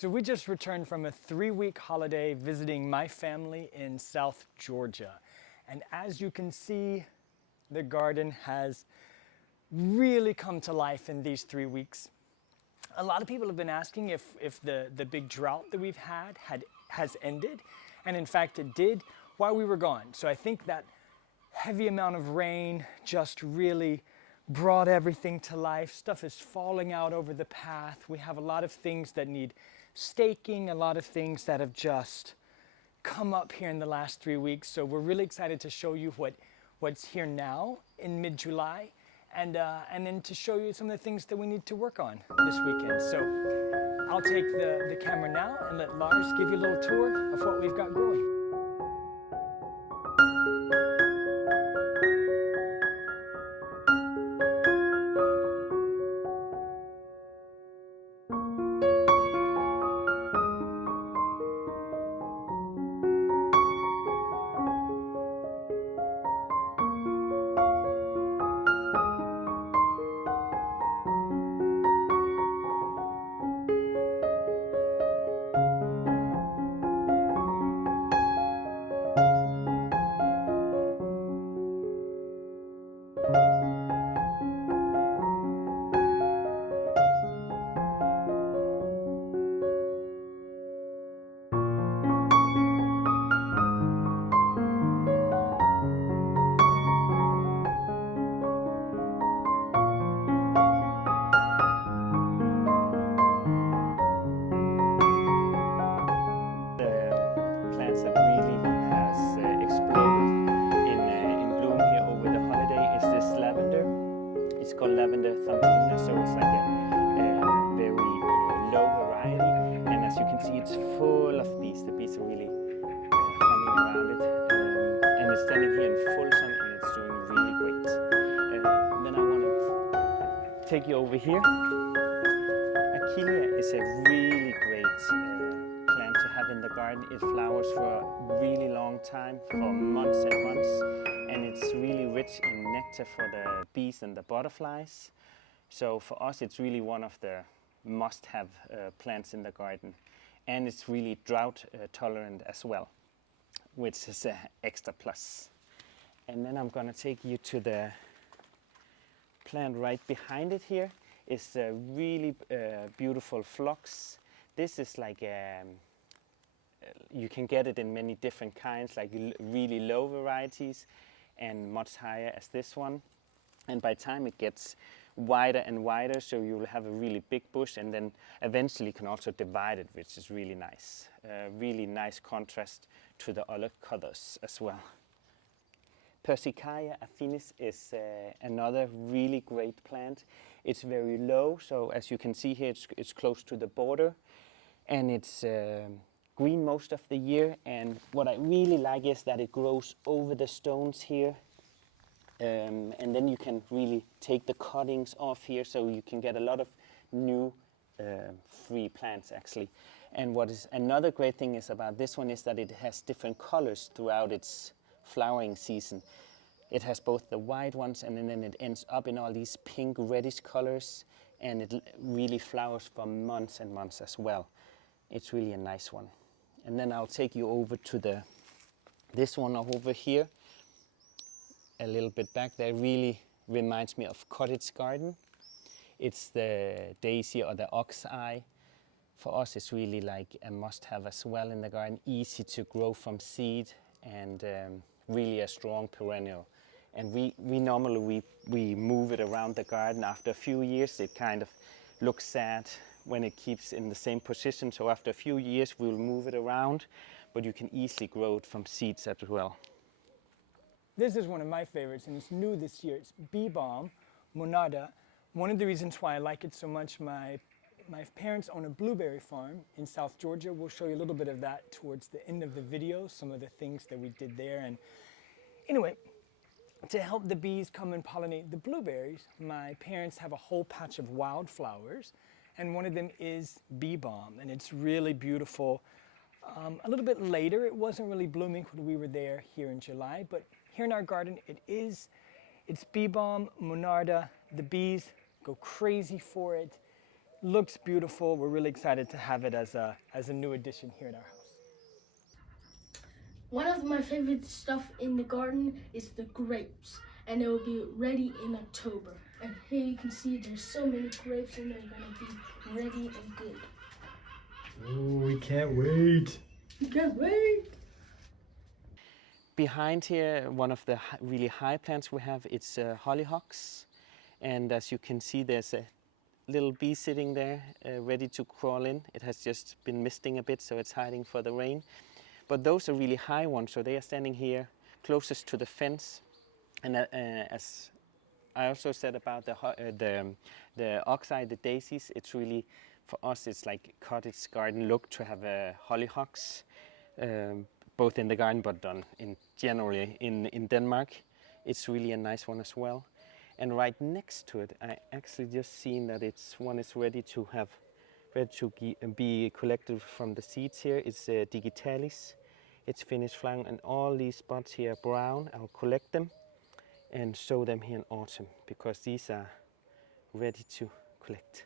So we just returned from a 3-week holiday visiting my family in South Georgia. And as you can see, the garden has really come to life in these 3 weeks. A lot of people have been asking if the big drought that we've has ended. And in fact, it did while we were gone. So I think that heavy amount of rain just really brought everything to life. Stuff is falling out over the path. We have a lot of things that need staking, a lot of things that have just come up here in the last 3 weeks. So we're really excited to show you what's here now in mid-July, and then to show you some of the things that we need to work on this weekend. So I'll take the camera now and let Lars give you a little tour of what we've got growing. So it's like a very low variety, and as you can see, it's full of bees. The bees are really humming around it, and it's standing here in full sun, and it's doing really great. Then I want to take you over here. Achillea is a really great plant to have in the garden. It flowers for a really long time, for months and months, and it's really rich in nectar for the bees and the butterflies. So for us, it's really one of the must-have plants in the garden. And it's really drought tolerant as well, which is an extra plus. And then I'm gonna take you to the plant right behind it here. It's a really beautiful phlox. This is like you can get it in many different kinds, like really low varieties and much higher as this one. And by the time it gets wider and wider, so you will have a really big bush, and then eventually you can also divide it, which is really nice. Really nice contrast to the other colors as well. Persicaria affinis is another really great plant. It's very low, so as you can see here, it's close to the border, and it's green most of the year. And what I really like is that it grows over the stones here. And then you can really take the cuttings off here, so you can get a lot of new free plants actually. And what is another great thing is about this one is that it has different colors throughout its flowering season. It has both the white ones, and then it ends up in all these pink reddish colors, and it really flowers for months and months as well. It's really a nice one. And then I'll take you over to this one over here. A little bit back there, really reminds me of cottage garden. It's the daisy or the ox eye. For us, it's really like a must-have as well in the garden. Easy to grow from seed, and really a strong perennial. And we normally move it around the garden. After a few years, it kind of looks sad when it keeps in the same position. So after a few years, we'll move it around, but you can easily grow it from seeds as well. This is one of my favorites, and it's new this year. It's bee balm, monarda. One of the reasons why I like it so much, my parents own a blueberry farm in South Georgia. We'll show you a little bit of that towards the end of the video, some of the things that we did there. And anyway, to help the bees come and pollinate the blueberries, my parents have a whole patch of wildflowers, and one of them is bee balm, and it's really beautiful. A little bit later, it wasn't really blooming when we were there here in July, but here in our garden, it's bee balm, monarda. The bees go crazy for it. Looks beautiful. We're really excited to have it as a new addition here in our house. One of my favorite stuff in the garden is the grapes, and it will be ready in October. And here you can see there's so many grapes and they're gonna be ready and good. Oh, we can't wait. You can't wait. Behind here, one of the really high plants we have, it's hollyhocks. And as you can see, there's a little bee sitting there ready to crawl in. It has just been misting a bit, so it's hiding for the rain. But those are really high ones, so they are standing here closest to the fence. And as I also said about the oxeye, the daisies, it's really, for us, it's like cottage garden look to have hollyhocks, both in the garden but done generally in Denmark. It's really a nice one as well. And right next to it, I actually just seen that one is ready to be collected from the seeds here. It's digitalis. It's finished flowering, and all these spots here are brown. I'll collect them and sow them here in autumn because these are ready to collect.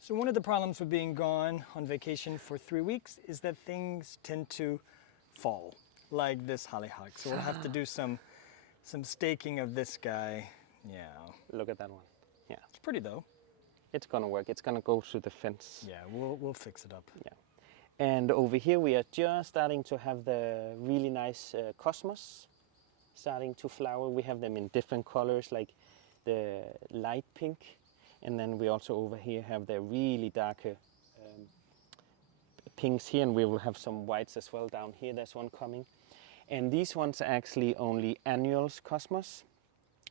So one of the problems with being gone on vacation for 3 weeks is that things tend to fall, like this hollyhock. So we'll have to do some staking of this guy. Yeah. Look at that one. Yeah. It's pretty though. It's gonna work. It's gonna go through the fence. Yeah, we'll fix it up. Yeah. And over here we are just starting to have the really nice cosmos starting to flower. We have them in different colors, like the light pink, and then we also over here have the really darker pinks here, and we will have some whites as well down here. There's one coming. And these ones are actually only annuals cosmos,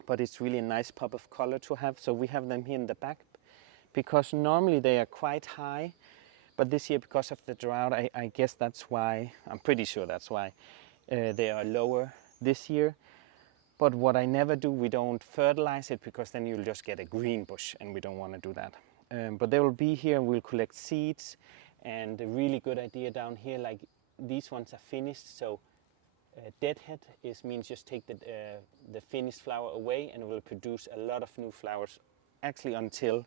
but it's really a nice pop of color to have. So we have them here in the back because normally they are quite high, but this year because of the drought, I guess that's why, I'm pretty sure that's why they are lower this year. But what I never do, we don't fertilize it because then you'll just get a green bush and we don't want to do that. But they will be here and we'll collect seeds. And a really good idea down here, like these ones are finished, so deadhead means just take the finished flower away and it will produce a lot of new flowers actually until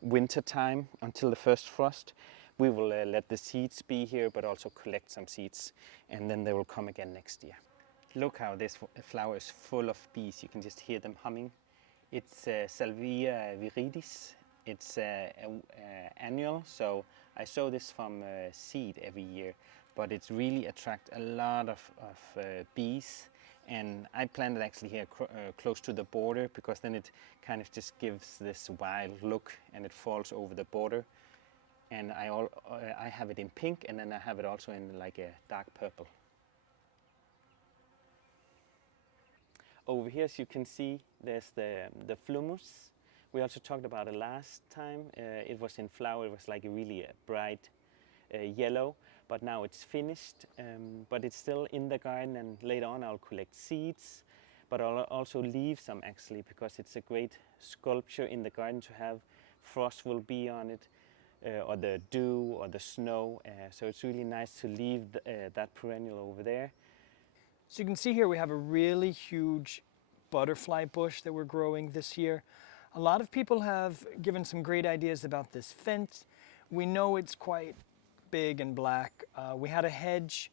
winter time, until the first frost. We will let the seeds be here but also collect some seeds and then they will come again next year. Look how this flower is full of bees. You can just hear them humming. It's Salvia viridis. It's annual, so I sow this from seed every year, but it's really attract a lot of bees. And I planted actually here close to the border because then it kind of just gives this wild look and it falls over the border. And I have it in pink and then I have it also in like a dark purple. Over here, as you can see, there's the phlumus. We also talked about it last time. It was in flower. It was like a really bright yellow, but now it's finished. But it's still in the garden, and later on I'll collect seeds, but I'll also leave some actually because it's a great sculpture in the garden to have. Frost will be on it, or the dew or the snow. So it's really nice to leave that perennial over there. So you can see here we have a really huge butterfly bush that we're growing this year. A lot of people have given some great ideas about this fence. We know it's quite big and black. We had a hedge.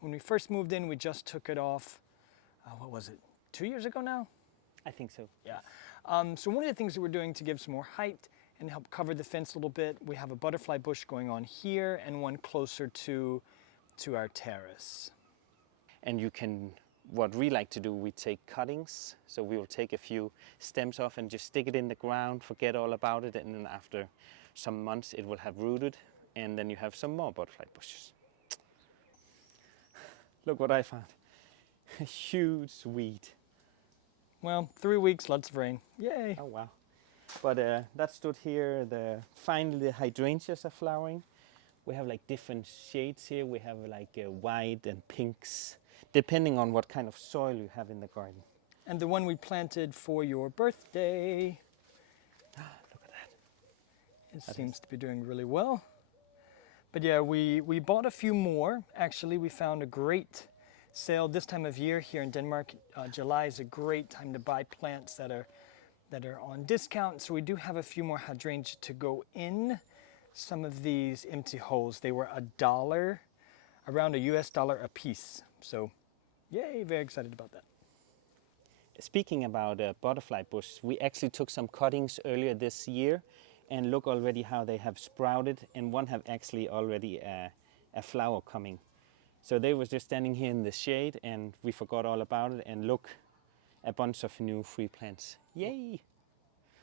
When we first moved in, we just took it off. What was it, 2 years ago now? I think so. Yeah. So one of the things that we're doing to give some more height and help cover the fence a little bit, we have a butterfly bush going on here and one closer to our terrace. And you can, what we like to do, we take cuttings. So we will take a few stems off and just stick it in the ground, forget all about it, and then after some months it will have rooted, and then you have some more butterfly bushes. Look what I found. A huge weed. Well, 3 weeks, lots of rain. Yay! Oh wow. But that stood here, finally the hydrangeas are flowering. We have like different shades here. We have like white and pinks, depending on what kind of soil you have in the garden. And the one we planted for your birthday. Look at that. It seems to be doing really well. But yeah, we bought a few more. Actually, we found a great sale this time of year here in Denmark. July is a great time to buy plants that are on discount. So we do have a few more hydrangeas to go in. some of these empty holes. They were $1, around a US dollar a piece. So, yay, very excited about that. Speaking about a butterfly bush, we actually took some cuttings earlier this year and look already how they have sprouted, and one have actually already a flower coming. So they was just standing here in the shade and we forgot all about it, and look, a bunch of new free plants. Yay!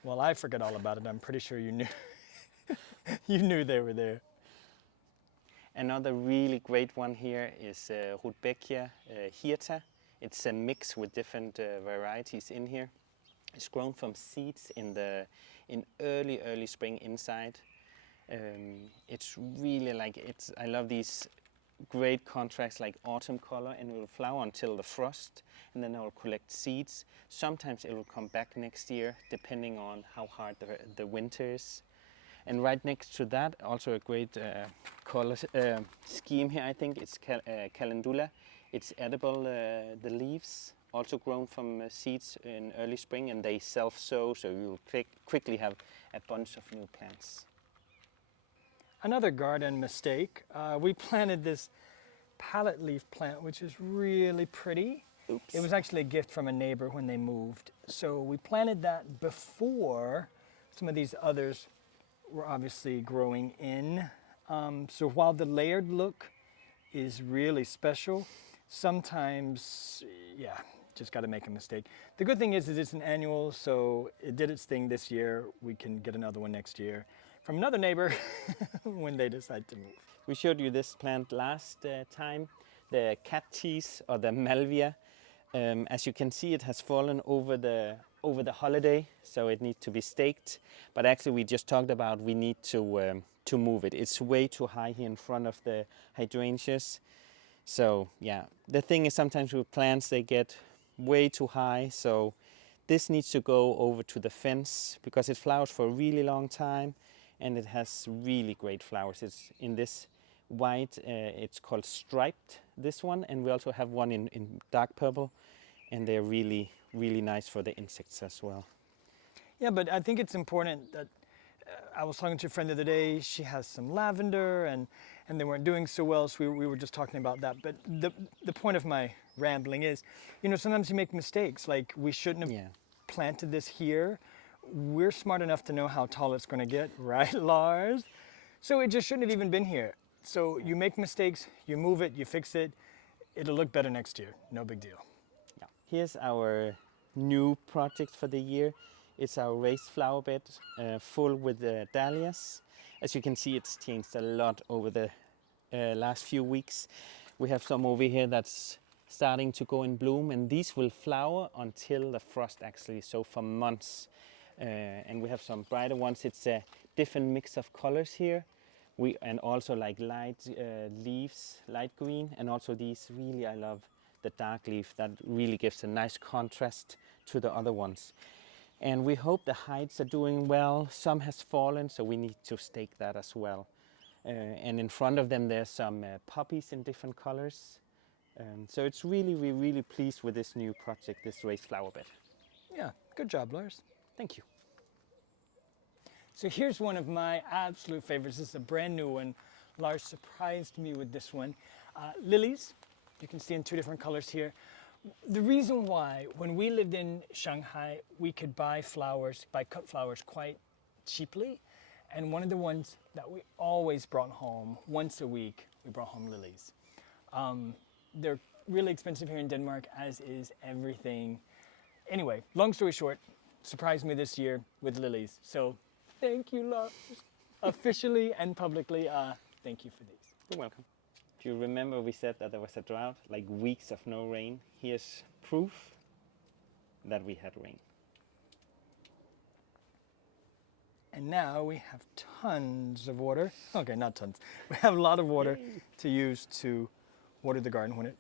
Well, I forgot all about it. I'm pretty sure you knew. You knew they were there. Another really great one here is Rudbeckia hirta. It's a mix with different varieties in here. It's grown from seeds in early spring inside. It's really I love these great contrasts like autumn color, and it will flower until the frost, and then it will collect seeds. Sometimes it will come back next year depending on how hard the winter is. And right next to that, also a great color scheme here, I think, it's calendula. It's edible, the leaves, also grown from seeds in early spring, and they self-sow, so you will quickly have a bunch of new plants. Another garden mistake, we planted this palette leaf plant, which is really pretty. Oops. It was actually a gift from a neighbor when they moved. So we planted that before some of these others were obviously growing in. So while the layered look is really special, sometimes, yeah, just got to make a mistake. The good thing is it's an annual, so it did its thing this year. We can get another one next year from another neighbor when they decide to move. We showed you this plant last time, the cat cheese or the malvia. As you can see, it has fallen over the holiday, so it needs to be staked. But actually, we just talked about we need to move it. It's way too high here in front of the hydrangeas. So yeah, the thing is sometimes with plants they get way too high. So this needs to go over to the fence because it flowers for a really long time, and it has really great flowers. It's in this white, it's called striped, this one, and we also have one in dark purple, and they're really nice for the insects as well. Yeah, but I think it's important that I was talking to a friend the other day. She has some lavender, and they weren't doing so well, so we were just talking about that. But the point of my rambling is, you know, sometimes you make mistakes. Like, we shouldn't have planted this here. We're smart enough to know how tall it's going to get, right, Lars? So it just shouldn't have even been here. So you make mistakes, you move it, you fix it. It'll look better next year. No big deal. Yeah. Here's our new project for the year. It's our raised flower bed full with dahlias. As you can see, it's changed a lot over the last few weeks. We have some over here that's starting to go in bloom, and these will flower until the frost actually, so for months. And we have some brighter ones. It's a different mix of colors here. And also like light leaves, light green, and also these really, I love the dark leaf. That really gives a nice contrast to the other ones. And we hope the heights are doing well. Some has fallen, so we need to stake that as well. And in front of them, there's some poppies in different colors. So it's we're really pleased with this new project, this raised flower bed. Yeah, good job, Lars. Thank you. So here's one of my absolute favorites. This is a brand new one. Lars surprised me with this one. Lilies, you can see in two different colors here. The reason why, when we lived in Shanghai, we could buy cut flowers quite cheaply. And one of the ones that we always brought home, once a week, we brought home lilies. They're really expensive here in Denmark, as is everything. Anyway, long story short, surprised me this year with lilies. So thank you, Lars. Officially and publicly, thank you for these. You're welcome. Do you remember we said that there was a drought, like weeks of no rain? Here's proof that we had rain. And now we have tons of water. Okay, not tons. We have a lot of water to use to water the garden when it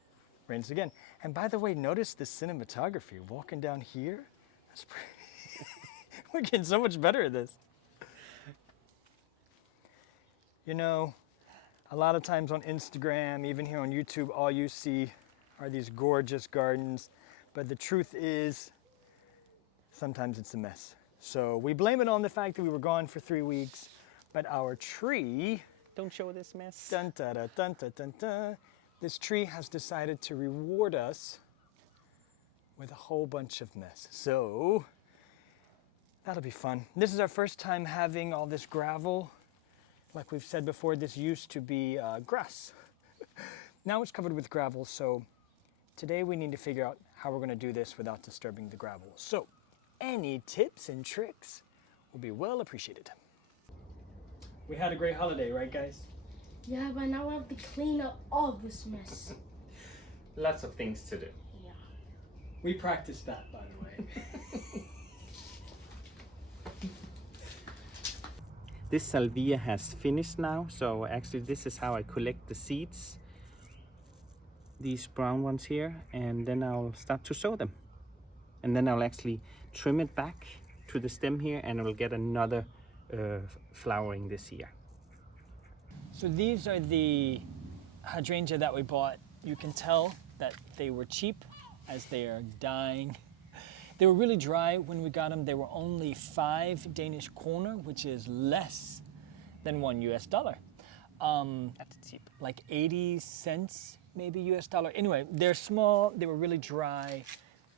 rains again. And by the way, notice the cinematography. Walking down here, that's pretty. We're getting so much better at this. You know, a lot of times on Instagram, even here on YouTube, all you see are these gorgeous gardens. But the truth is, sometimes it's a mess. So we blame it on the fact that we were gone for 3 weeks, But our tree, Don't show this mess. dun, dun, dun, dun, dun, dun, dun, this tree has decided to reward us with a whole bunch of mess. So that'll be fun. This is our first time having all this gravel. Like we've said before, this used to be grass. Now it's covered with gravel, so today we need to figure out how we're going to do this without disturbing the gravel. So any tips and tricks will be well appreciated. We had a great holiday, right guys? Yeah, but now I have to clean up all this mess. Lots of things to do. Yeah. We practiced that, by the way. This salvia has finished now, so actually this is how I collect the seeds. These brown ones here, and then I'll start to sow them. And then I'll actually trim it back to the stem here, and it will get another flowering this year. So these are the hydrangea that we bought. You can tell that they were cheap as they are dying. They were really dry when we got them. They were only 5 Danish kroner, which is less than $1 US. That's cheap. Like 80 cents, maybe US dollar. Anyway, they're small, they were really dry,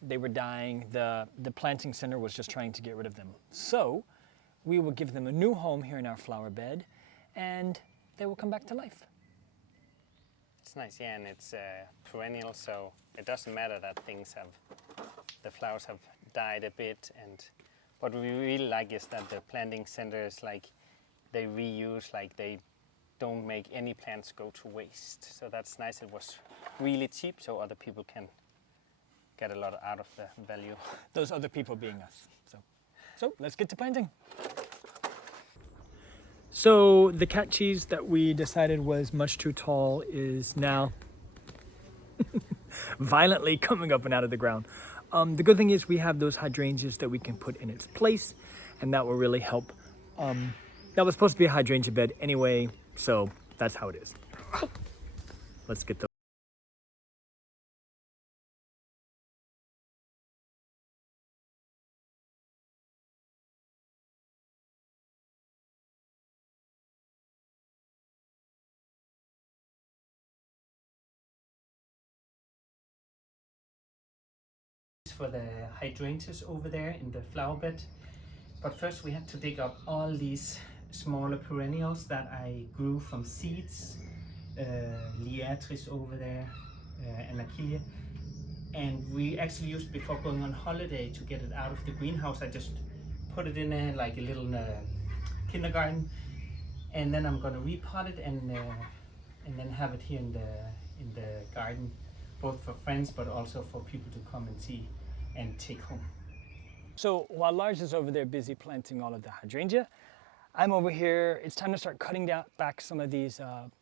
they were dying. The planting center was just trying to get rid of them. So we will give them a new home here in our flower bed, and they will come back to life. It's nice, yeah, and it's perennial, so it doesn't matter that the flowers have died a bit. And what we really like is that the planting centers, like, they reuse, like they don't make any plants go to waste. So that's nice. It was really cheap, so other people can get a lot out of the value. Those other people being us. So let's get to planting. So the cat cheese that we decided was much too tall is now violently coming up and out of the ground. The good thing is we have those hydrangeas that we can put in its place, and that will really help. That was supposed to be a hydrangea bed anyway, so that's how it is. Let's get the for the hydrangeas over there in the flower bed. But first we had to dig up all these smaller perennials that I grew from seeds. Liatris over there, and Achillea. And we actually used, before going on holiday, to get it out of the greenhouse, I just put it in there like a little kindergarten. And then I'm gonna repot it and then have it here in the garden, both for friends but also for people to come and see and take home. So while Lars is over there busy planting all of the hydrangea, I'm over here. It's time to start cutting back some of these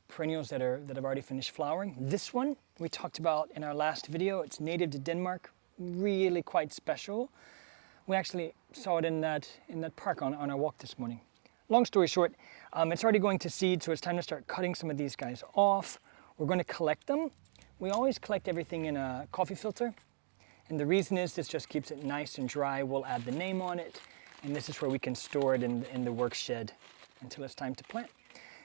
perennials that have already finished flowering. This one we talked about in our last video. It's native to Denmark, really quite special. We actually saw it in that park on our walk this morning. Long story short, it's already going to seed, so it's time to start cutting some of these guys off. We're going to collect them. We always collect everything in a coffee filter. And the reason is this just keeps it nice and dry. We'll add the name on it. And this is where we can store it in the work shed until it's time to plant.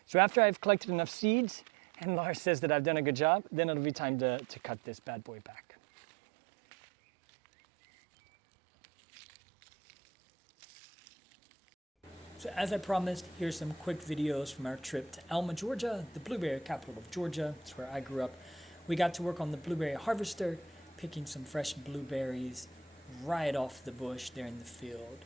So after I've collected enough seeds and Lars says that I've done a good job, then it'll be time to cut this bad boy back. So as I promised, here's some quick videos from our trip to Alma, Georgia, the blueberry capital of Georgia. It's where I grew up. We got to work on the blueberry harvester, picking some fresh blueberries right off the bush there in the field.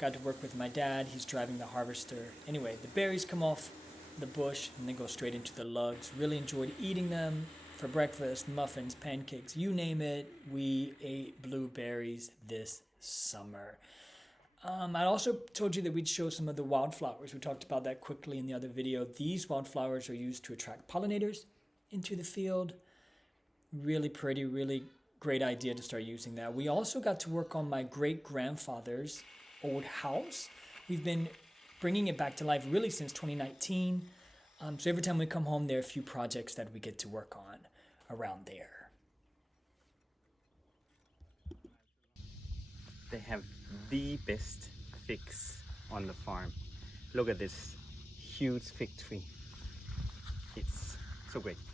Got to work with my dad. He's driving the harvester. Anyway, the berries come off the bush and then go straight into the lugs. Really enjoyed eating them for breakfast, muffins, pancakes, you name it. We ate blueberries this summer. I also told you that we'd show some of the wildflowers. We talked about that quickly in the other video. These wildflowers are used to attract pollinators into the field. Really pretty, really great idea to start using that. We also got to work on my great-grandfather's old house. We've been bringing it back to life really since 2019. So every time we come home, there are a few projects that we get to work on around there. They have the best figs on the farm. Look at this huge fig tree. It's so great.